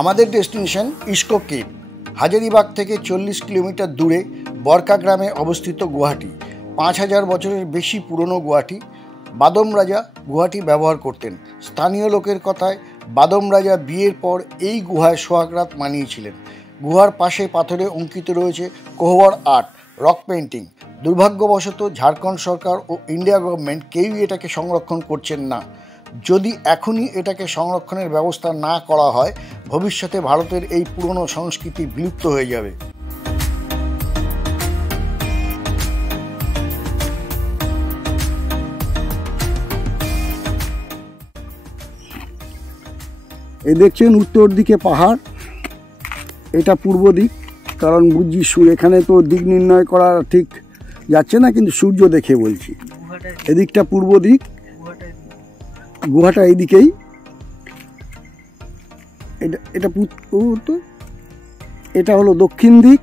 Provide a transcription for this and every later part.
আমাদের destination IISCO cave. Hazaribagh থেকে 40 kilometre দূরে বরকা গ্রামে অবস্থিত গুহাটি। 5000 বছরের বেশি পুরনো গুহাটি। বাদম রাজা গুহাটি ব্যবহার করতেন। স্থানীয় লোকের কথায় বাদম রাজা বিয়ের পর এই গুহায় সোহাগ রাত মানিয়েছিলেন। গুহার পাশে পাথরে অঙ্কিত রয়েছে কোহবর আর্ট, রক পেন্টিং। দুর্ভাগ্যবশত ঝাড়খণ্ড সরকার ও ইন্ডিয়া গভর্নমেন্ট কেউই এটাকে সংরক্ষণ করছেন না। যদি এখনই এটাকে সংরক্ষণের ব্যবস্থা না করা হয়, ভবিষ্যতে ভারতের এই পুরনো সংস্কৃতি বিলুপ্ত হয়ে যাবে। এই দেখছেন উত্তর দিকে পাহাড়, এটা পূর্ব দিক। কারণ বুঝছি এখানে তো দিক নির্ণয় করা ঠিক যাচ্ছে না, কিন্তু সূর্য দেখে বলছি। এদিকটা পূর্ব দিক, গুহাটা এইদিকেই। এটা এটা হলো দক্ষিণ দিক।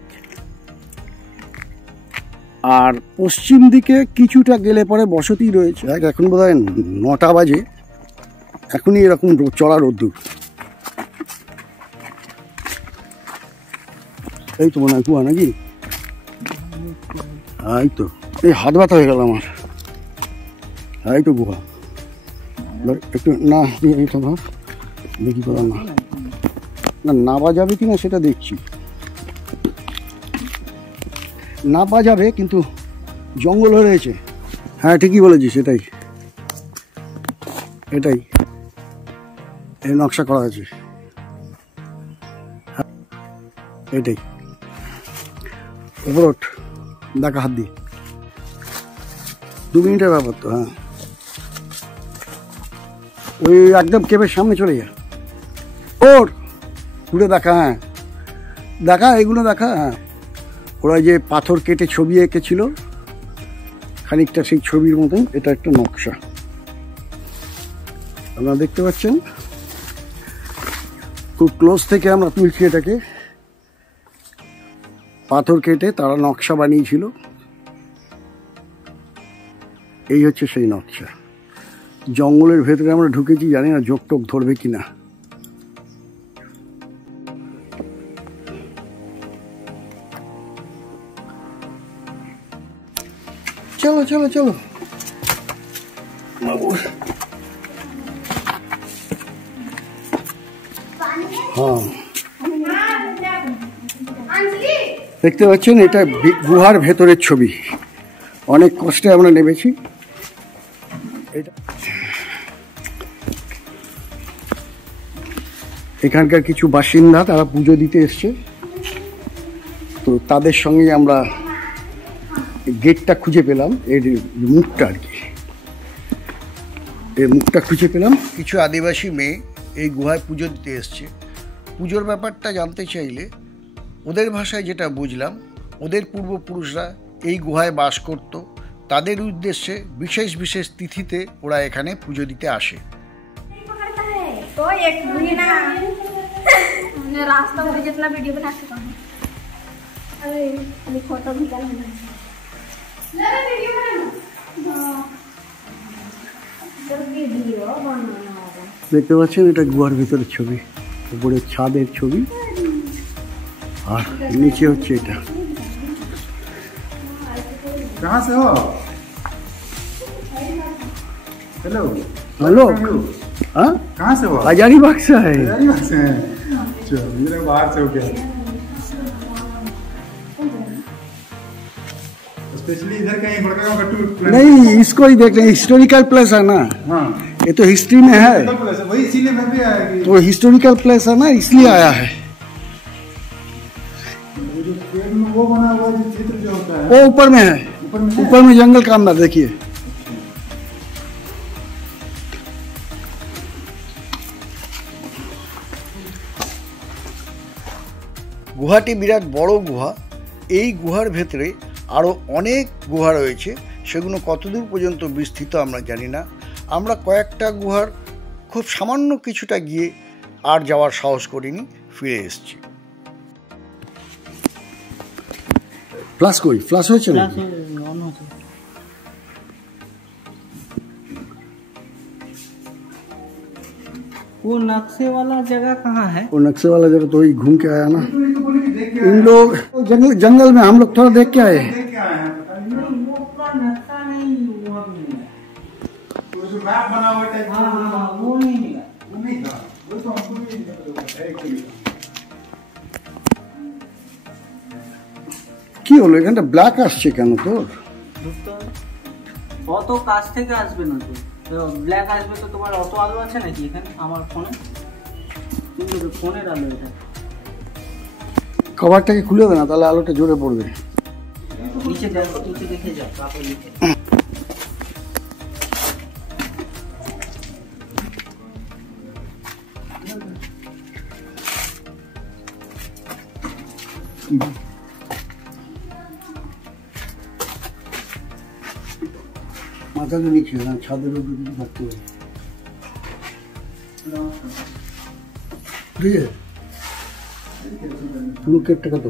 আর পশ্চিম দিকে কিছুটা গেলে পরে বসতি রয়েছে। এখন বোধহয় 9টা বাজে, এখনই এরকম চড়া রোদ্দুর। এই তো মনে হয় কুয়া নাকি? এই তো, এই হাত ব্যথা হয়ে গেল আমার। এই তো গুহা। একটু না এটা ধর, দেখি করা না নাবা যাবে কিনা সেটা দেখছি। নাবা যাবে, কিন্তু জঙ্গল হয়ে রয়েছে। হ্যাঁ ঠিকই বলেছিস, এটাই এটাই এই নকশা করা আছে, এটাই। ওপর দেখা হাত দিয়ে 2 মিনিটের ব্যাপার তো। হ্যাঁ, ওই একদম কেবের সামনে চলে যা। ওর ঘুরে দেখা, হ্যাঁ দেখা, এগুলো দেখা। হ্যাঁ, ওরা যে পাথর কেটে ছবি এঁকেছিল খানিকটা সেই ছবির মতন। এটা একটা নকশা, আপনারা দেখতে পাচ্ছেন। খুব ক্লোজ থেকে আমরা তুলছি এটাকে। পাথর কেটে তারা নকশা বানিয়েছিল। এই হচ্ছে সেই নকশা। জঙ্গলের ভেতরে আমরা ঢুকেছি, জানি না জোক টোক ধরবে কিনা। চলো চলো চলো। হ্যাঁ, দেখতে পাচ্ছেন এটা গুহার ভেতরের ছবি। অনেক কষ্টে আমরা নেমেছি। এখানকার কিছু বাসিন্দা, তারা পুজো দিতে এসছে, তো তাদের সঙ্গে আমরা গেটটা খুঁজে পেলাম, এর মুখটা আর কি, এর মুখটা খুঁজে পেলাম। কিছু আদিবাসী মেয়ে এই গুহায় পুজো দিতে এসছে। পুজোর ব্যাপারটা জানতে চাইলে ওদের ভাষায় যেটা বুঝলাম, ওদের পূর্বপুরুষরা এই গুহায় বাস করত। তাদের উদ্দেশ্যে বিশেষ বিশেষ তিথিতে ওরা এখানে পুজো দিতে আসে। দেখতে পাচ্ছেন এটা গুহার ভিতরের ছবি, উপরে ছাদের ছবি, আর নিচে হচ্ছে এটা। कहाँ से हो? हेलो हेलो, हाँ कहाँ से हो? हजारीबाग से है। हजारीबाग से हैं। चलो ये लोग बाहर से हो गया। स्पेशली इधर कहीं बड़का गाँव का टूर प्लान? नहीं, इसको ही देख रहे हैं, हिस्टोरिकल प्लेस है ना। हाँ, ये तो हिस्ट्री में है, वही इसीलिए मैं भी आया कि तो हिस्टोरिकल प्लेस है ना, इसलिए आया है। जो पेड़ में वो बना हुआ जो चित्र जो होता है वो ऊपर में है, ऊपर में जंगल का अंदर देखिए। গুহাটি বিরাট বড় গুহা। এই গুহার ভেতরে আরও অনেক গুহা রয়েছে, সেগুলো কতদূর পর্যন্ত বিস্তৃত আমরা জানি না। আমরা কয়েকটা গুহার খুব সামান্য কিছুটা গিয়ে আর যাওয়ার সাহস করিনি, ফিরে এসেছি। ফ্লাশ কই, ফ্লাশ হয়েছে না? वो नक्शे वाला जगह कहाँ है? वो नक्शे वाला जगह तो वही घूम के आया ना। इन लोग जंगल में, हम लोग थोड़ा देख के आए। नक्शा नहीं वहाँ पे मिला। मैप बना हुआ टाइप। हाँ, वो नहीं मिला। वो नहीं था, वो तो हमको भी नहीं पता एक्चुअली। কি হলো এখানটা ব্ল্যাক আসছে কেন তোর? অত কাছ থেকে আসবে না তো, ব্ল্যাক আসবে তো। তোমার অত আলো আছে নাকি এখানে আমার ফোনে? তুমি ফোনের আলো এটা। কভারটাকে খুলে দে না, তাহলে আলোটা জোরে পড়বে। নিচে দেখো, নিচে দেখে যাও কাপড় নিচে। মাথাটা নিচে না, ছাদের উপরে কিছু থাকতে পারে। ঠিক আছে, পুরো কেটটা কত?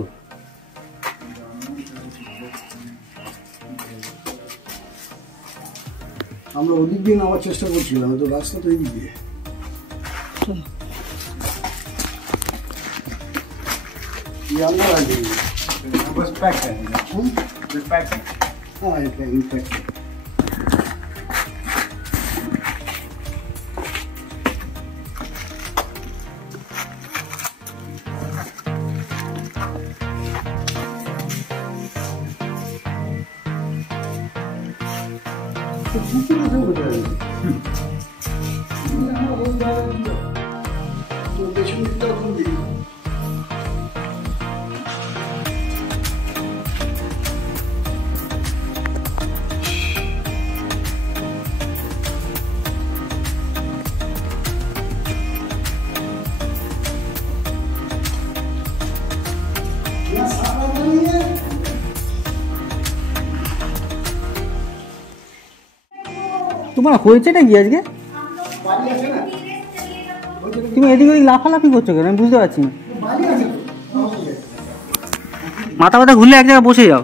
আমরা ওদিক দিয়ে নামার চেষ্টা করছিলাম, তো রাস্তা তো এদিক দিয়ে। अंदर आ जाइए, बस पैक है, बस पैक है। हाँ ये पैक है। तो दूसरे से हो जाएगा। तो देश में कितना दूंगी? তোমার হয়েছেটা কি আজকে? তুমি এদিকে ওই লাফালাফি করছো কেন আমি বুঝতে পারছি না। মাথা ব্যথা ঘুরলে এক জায়গায় বসে যাও।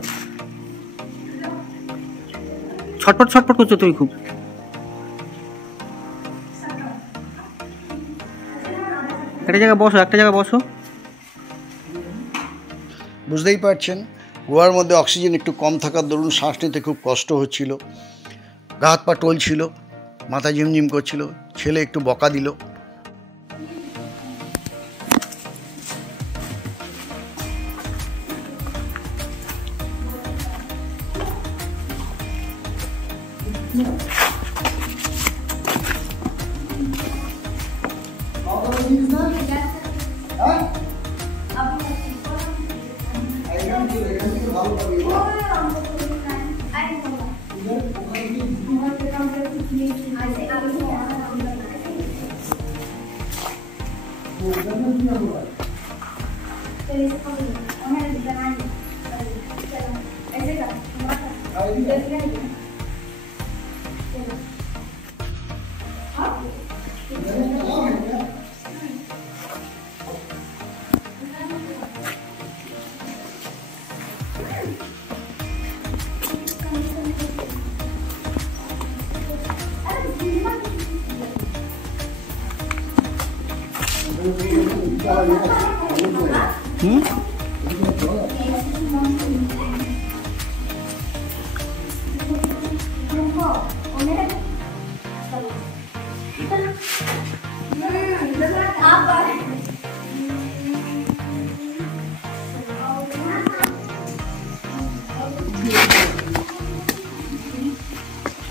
ছটপট ছটপট করছো তুমি খুব। একটা জায়গায় বসো, একটা জায়গায় বসো। বুঝতেই পারছেন গোয়ার মধ্যে অক্সিজেন একটু কম থাকার দরুন শ্বাস নিতে খুব কষ্ট হচ্ছিল, গা হাত পা টলছিল, মাথা ঝিমঝিম করছিল। ছেলে একটু বকা দিল।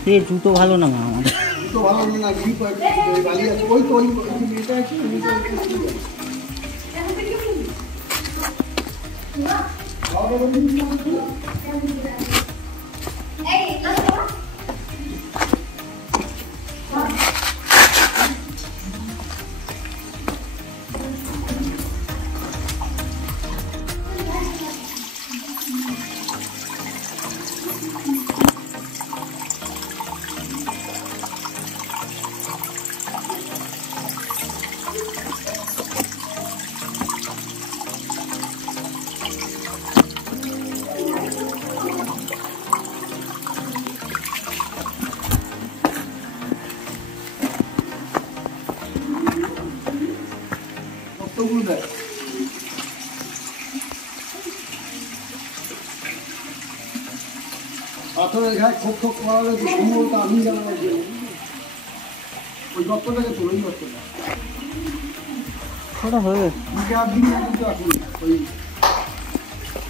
ये जूतो ভালো না মা আমাদের। জুতো ভালো না, গ্রিপ আছে, বালি আছে, ওই তো ওই মেয়েটা আছে, দেখ পাথরের ঘাট খোপ খোপ করা হয়েছে, সম্ভবত আমি জানা ওই গর্তটাকে তোল, ওই গর্তটা ওটা হয়ে কিন্তু এখন ওই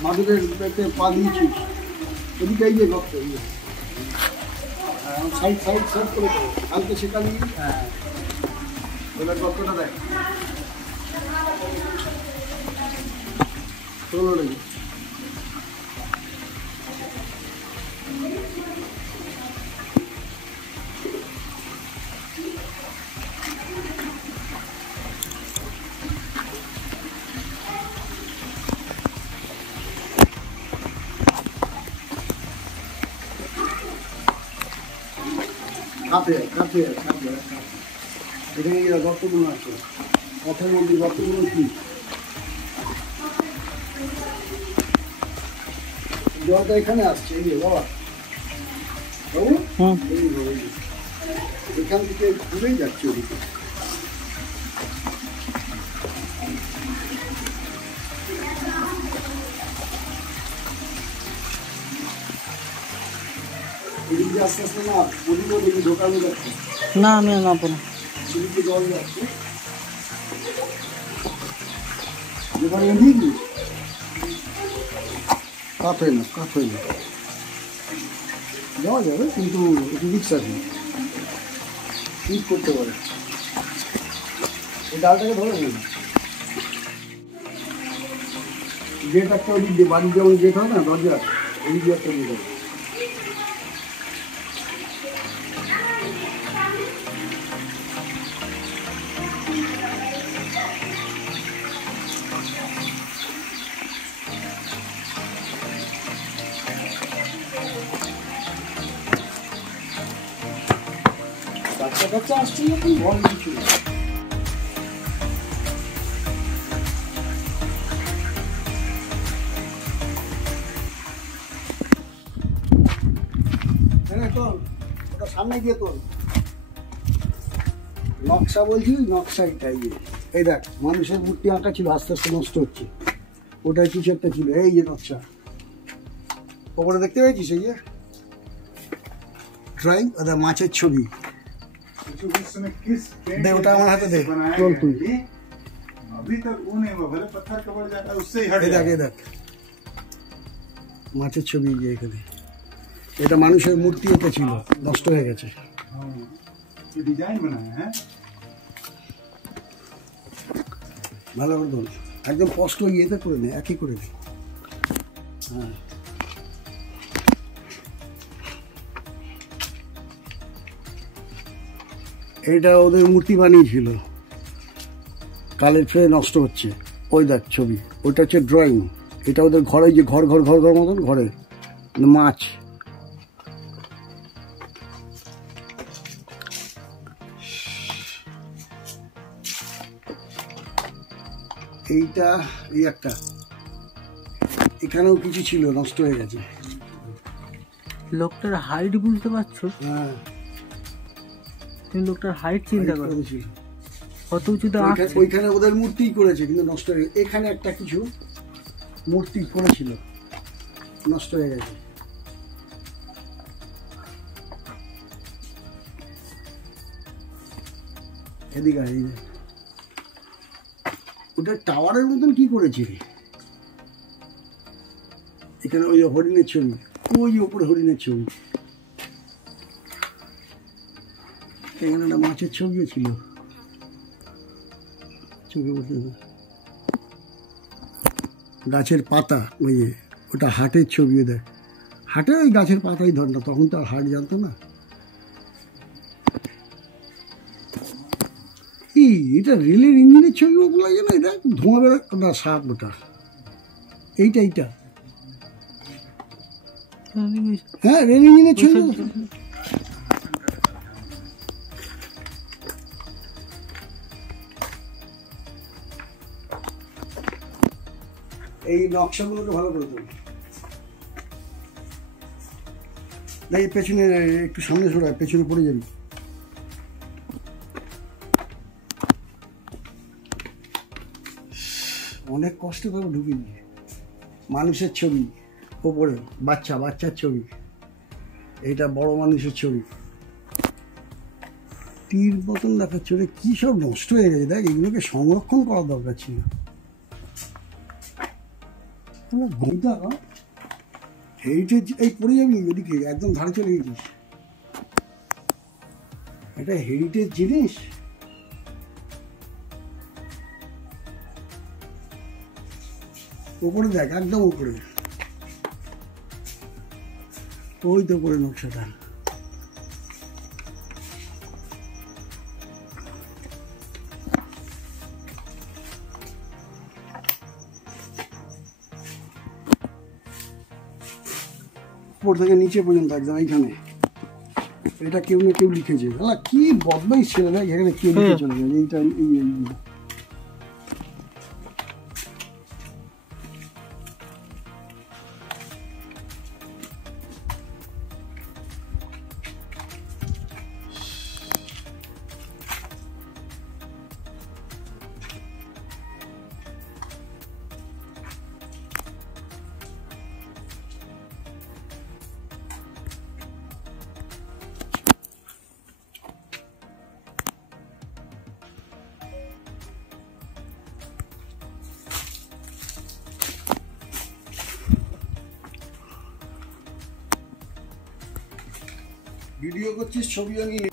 মাদুরের পেটে পা দিয়েছিস ওদিকে এই যে গর্ত, সাইড সাইড সাইড করে কালকে সেখানে হ্যাঁ এবার গর্তটা দেখ তোলো রে। কাপে কাপে কাপে এখানে গর্তগুলো আছে, পথের মধ্যে গর্তগুলো কি জলটা এখানে আসছে, এই যে বাবা বাবু এখান থেকে ঘুরেই যাচ্ছে ওদিকে। এদিকে আস্তে আস্তে না ওদিকে ওদিকে ঢোকানো যাচ্ছে না, আমি নামবো না। এদিকে জল যাচ্ছে যেখানে এদিকে কাপ হয় না, কাপ হয় না, যাওয়া যাবে কিন্তু একটু রিক্স আছে, ঠিক করতে পারে। এই ডালটাকে ধরে নেই, গেট একটা ওদিক দিয়ে বাড়ির যেমন গেট হয় না দরজা, ওই দিয়ে একটা নিয়ে যাবে। বাচ্চা কাচ্চা আসছে যখন ভয় কিছু না। তোর ওটা সামনে গিয়ে তোর নকশা বলছি, নকশা এটাই এই দেখ মানুষের মূর্তি আঁকা ছিল, আস্তে আস্তে নষ্ট হচ্ছে, ওটাই কিছু একটা ছিল, এই যে নকশা ওপরে দেখতে পেয়েছিস, এই যে ড্রয়িং, ওটা মাছের ছবি। दे उठा हमारे हाथ दे चल तू अभी तक वो नहीं हुआ, भले पत्थर कबर जाता है उससे ही हट দেখ মাছের ছবি যে এখানে, এটা মানুষের মূর্তি এটা ছিল, নষ্ট হয়ে গেছে। ये डिजाइन बनाया है ভালো করে ধর, একদম স্পষ্ট ইয়েতে করে নে, একই করে নে। হ্যাঁ এটা ওদের মূর্তি বানিয়েছিল, কালের ফ্রে নষ্ট হচ্ছে, ওই দেখ ছবি, ওটা হচ্ছে ড্রয়িং, এটা ওদের ঘরে যে ঘর ঘর ঘর ঘর মতন ঘরে মাছ। এইটা এই একটা, এখানেও কিছু ছিল নষ্ট হয়ে গেছে। লোকটার হাইট বুঝতে পারছো? হ্যাঁ তুমি লোকটার হাইট চিন্তা করো, কত উঁচুতে আসছে। ওইখানে ওদের মূর্তি করেছে কিন্তু নষ্ট হয়ে গেছে, এখানে একটা কিছু মূর্তি করেছিল নষ্ট হয়ে গেছে। এদিকে ওটা টাওয়ারের মতন কি করেছে, এখানে ওই হরিণের ছবি, ওই ওপরে হরিণের ছবি, এখানে একটা মাছের ছবিও ছিল, চোখে বসে গাছের পাতা, ওই ওটা হাটের ছবিও দেয়, হাটে ওই গাছের পাতাই ধর না, তখন তো আর হাট জানতো না। এটা রেলের ইঞ্জিনের ছবি ওগুলো যেন, এটা ধোঁয়া বেরো না, সাপ ওটা, এইটা এইটা হ্যাঁ রেল ইঞ্জিনের ছবি। এই নকশাগুলোকে ভালো করে দেবো, এই পেছনে একটু সামনে সরায়, পেছনে পড়ে যাবি। অনেক কষ্ট করে ঢুকে দিয়ে মানুষের ছবি ওপরে, বাচ্চার ছবি, এটা বড় মানুষের ছবি, তীর মতন দেখাচ্ছে। ওটা কি সব নষ্ট হয়ে গেছে দেখ, এগুলোকে সংরক্ষণ করার দরকার ছিল। হেরিটেজ এই পড়ে যাবি ওদিকে, একদম ধারে চলে গেছিস। এটা হেরিটেজ জিনিস। উপরে দেখ, একদম উপরে, ওই তো করে নকশাটা। উপর থেকে নিচে পর্যন্ত একদম এইখানে। এটা কেউ না কেউ লিখেছে। কি বদমাইশ ছেলে দেখ, এখানে কেউ লিখে চলে গেছে এইটা। ভিডিও করছিস, ছবিও নিয়ে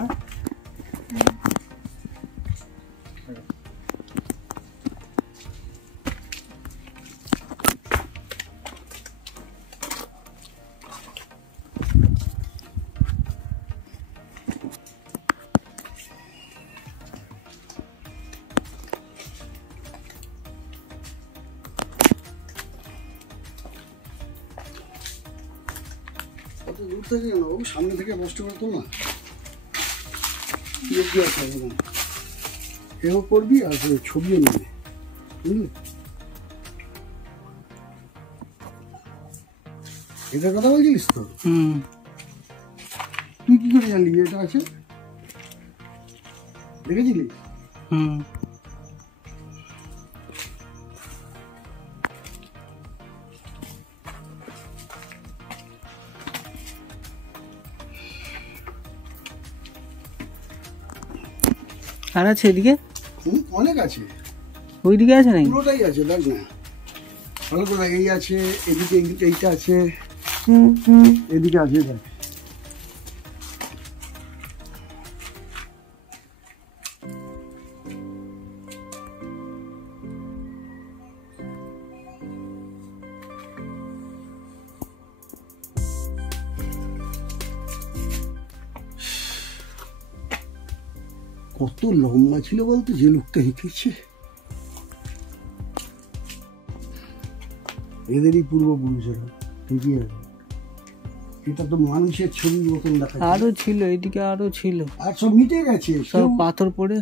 না। কত দূর থেকে না, ও সামনে থেকে নষ্ট করতো না। এও করবি আর ছবিও নেবে, বুঝলি? এটার কথা বলছিলিস তো? তুই কি করে জানলি এটা আছে? দেখেছিলিস? আর আছে এদিকে? অনেক আছে। ওইদিকে আছে নাকি? পুরোটাই আছে, দেখ না ভালো করে। এই আছে, এদিকে এইটা আছে, এদিকে আছে, দেখ। কত লম্বা ছিল বলতো যে লোকটা হেঁটেছে। এদেরই পূর্বপুরুষেরা, ঠিকই আছে। এটা তো মানুষের ছবির মতন দেখা। আরো ছিল, এইদিকে আরো ছিল, আর সব মিটে গেছে, সব পাথর পড়ে।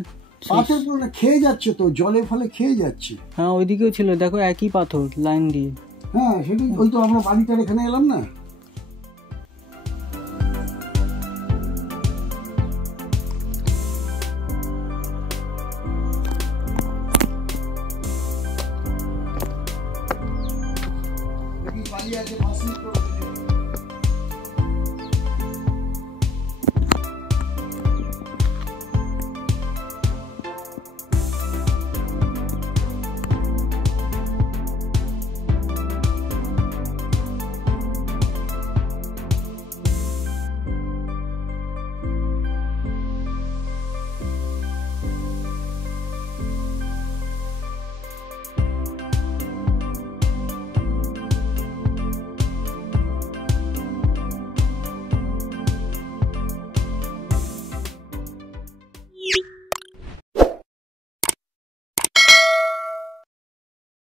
পাথর পড়ে না, খেয়ে যাচ্ছে তো, জলে ফলে খেয়ে যাচ্ছে। হ্যাঁ ওইদিকেও ছিল, দেখো একই পাথর লাইন দিয়ে। হ্যাঁ সেটাই, ওই তো আমরা বাড়িটার এখানে এলাম না। পালিয়ে আছে,